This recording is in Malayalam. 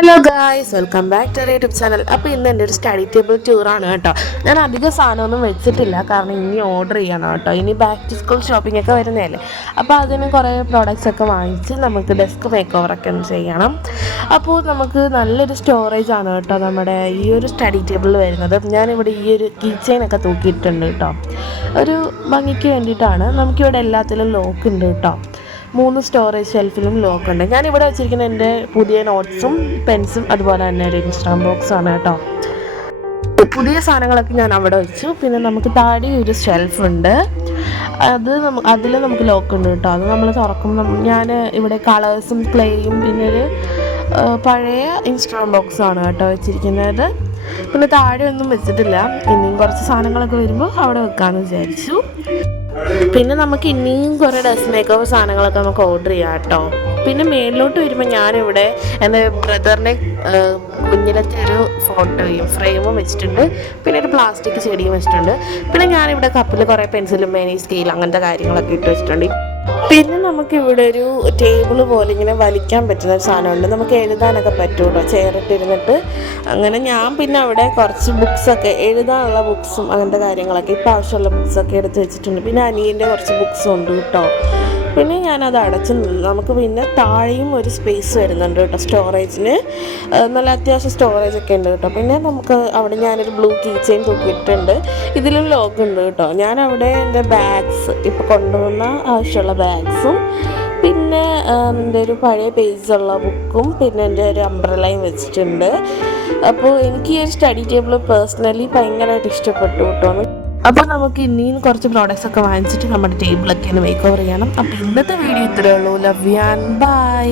Hello guys, welcome back to YouTube channel. അപ്പോൾ ഇന്ന് എൻ്റെ ഒരു സ്റ്റഡി ടേബിൾ ടൂറാണ് കേട്ടോ. ഞാൻ അധികം സാധനമൊന്നും വെച്ചിട്ടില്ല, കാരണം ഇനി ഓർഡർ ചെയ്യണം കേട്ടോ. ഇനി ബാക്ക് ടു സ്കൂൾ ഷോപ്പിംഗ് ഒക്കെ വരുന്നതല്ലേ. അപ്പോൾ അതിന് കുറേ പ്രോഡക്റ്റ്സ് ഒക്കെ വാങ്ങിച്ച് നമുക്ക് ഡെസ്ക് മേക്ക് ഓവറൊക്കെ ഒന്ന് ചെയ്യണം. അപ്പോൾ നമുക്ക് നല്ലൊരു സ്റ്റോറേജ് ആണ് കേട്ടോ നമ്മുടെ ഈ ഒരു സ്റ്റഡി ടേബിളിൽ വരുന്നത്. ഞാനിവിടെ ഈ ഒരു കീ ചെയിനൊക്കെ തൂക്കിയിട്ടുണ്ട് കേട്ടോ, ഒരു ഭംഗിക്ക് വേണ്ടിയിട്ടാണ്. നമുക്കിവിടെ എല്ലാത്തിലും ലോക്ക് ഉണ്ട് കേട്ടോ. 3 സ്റ്റോറേജ് ഷെൽഫിലും ലോക്ക് ഉണ്ട്. ഞാനിവിടെ വെച്ചിരിക്കുന്ന എൻ്റെ പുതിയ നോട്ട്സും പെൻസും അതുപോലെ തന്നെ ഒരു ഇൻസ്റ്റാം ബോക്സാണ് കേട്ടോ. പുതിയ സാധനങ്ങളൊക്കെ ഞാൻ അവിടെ വെച്ചു. പിന്നെ നമുക്ക് താഴെ ഒരു ഷെൽഫുണ്ട്, അതിൽ നമുക്ക് ലോക്ക് ഉണ്ട് കേട്ടോ. അത് നമ്മൾ തുറക്കുമ്പോൾ ഞാൻ ഇവിടെ കളേഴ്സും ക്ലേയും പിന്നെ ഒരു പഴയ ഇൻസ്റ്റാം ബോക്സാണ് കേട്ടോ വെച്ചിരിക്കുന്നത്. പിന്നെ താഴെ ഒന്നും വെച്ചിട്ടില്ല, ഇനിയും കുറച്ച് സാധനങ്ങളൊക്കെ വരുമ്പോൾ അവിടെ വെക്കാമെന്ന് വിചാരിച്ചു. പിന്നെ നമുക്ക് ഇനിയും കുറേ ഡ്രസ് മേക്ക് ഓവർ സാധനങ്ങളൊക്കെ നമുക്ക് ഓർഡർ ചെയ്യാം കേട്ടോ. പിന്നെ മേളിലോട്ട് വരുമ്പോൾ ഞാനിവിടെ എൻ്റെ ബ്രദറിൻ്റെ കുഞ്ഞിലത്തെ ഒരു ഫോട്ടോയും ഫ്രെയിമും വെച്ചിട്ടുണ്ട്. പിന്നെ ഒരു പ്ലാസ്റ്റിക് ചെടിയും വെച്ചിട്ടുണ്ട്. പിന്നെ ഞാനിവിടെ കപ്പിൽ കുറേ പെൻസിലും മേനി സ്കെയിൽ അങ്ങനത്തെ കാര്യങ്ങളൊക്കെ ഇട്ട് വെച്ചിട്ടുണ്ട്. പിന്നെ നമുക്കിവിടെ ഒരു ടേബിൾ പോലെ ഇങ്ങനെ വലിക്കാൻ പറ്റുന്ന ഒരു സാധനമുണ്ട്, നമുക്ക് എഴുതാനൊക്കെ പറ്റുമല്ലോ ചെയറിട്ടിരുന്നിട്ട്. അങ്ങനെ ഞാൻ പിന്നെ അവിടെ കുറച്ച് ബുക്സൊക്കെ, എഴുതാനുള്ള ബുക്സും അങ്ങനത്തെ കാര്യങ്ങളൊക്കെ ഇപ്പോൾ ആവശ്യമുള്ള ബുക്സൊക്കെ എടുത്ത് വെച്ചിട്ടുണ്ട്. പിന്നെ അനിയൻ്റെ കുറച്ച് ബുക്സും ഉണ്ട് കേട്ടോ. പിന്നെ ഞാനത് അടച്ച് നമുക്ക് പിന്നെ താഴെയും ഒരു സ്പേസ് വരുന്നുണ്ട് കേട്ടോ സ്റ്റോറേജിന്. നല്ല അത്യാവശ്യം സ്റ്റോറേജൊക്കെ ഉണ്ട് കേട്ടോ. പിന്നെ നമുക്ക് അവിടെ ഞാനൊരു ബ്ലൂ കീ ചെയിൻ തൂക്കിയിട്ടുണ്ട്, ഇതിലും ലോക്ക് ഉണ്ട് കേട്ടോ. ഞാനവിടെ എൻ്റെ ബാഗ്സ് ഇപ്പോൾ കൊണ്ടുവന്ന ആവശ്യമുള്ള ബാഗ്സും പിന്നെ എൻ്റെ ഒരു പഴയ പേജുള്ള ബുക്കും പിന്നെ എൻ്റെ ഒരു അംബ്രലയും വെച്ചിട്ടുണ്ട്. അപ്പോൾ എനിക്ക് ഈ ഒരു സ്റ്റഡി ടേബിൾ പേഴ്സണലി ഭയങ്കരമായിട്ട് ഇഷ്ടപ്പെട്ടു കേട്ടോ. അപ്പോൾ നമുക്ക് ഇനിയും കുറച്ച് പ്രോഡക്റ്റ്സ് ഒക്കെ വാങ്ങിച്ചിട്ട് നമ്മുടെ ടേബിളൊക്കെ ഒന്ന് മേക്ക് ഓവർ ചെയ്യണം. അപ്പോൾ ഇന്നത്തെ വീഡിയോ ഇത്രയേ ഉള്ളൂ. Love you and by.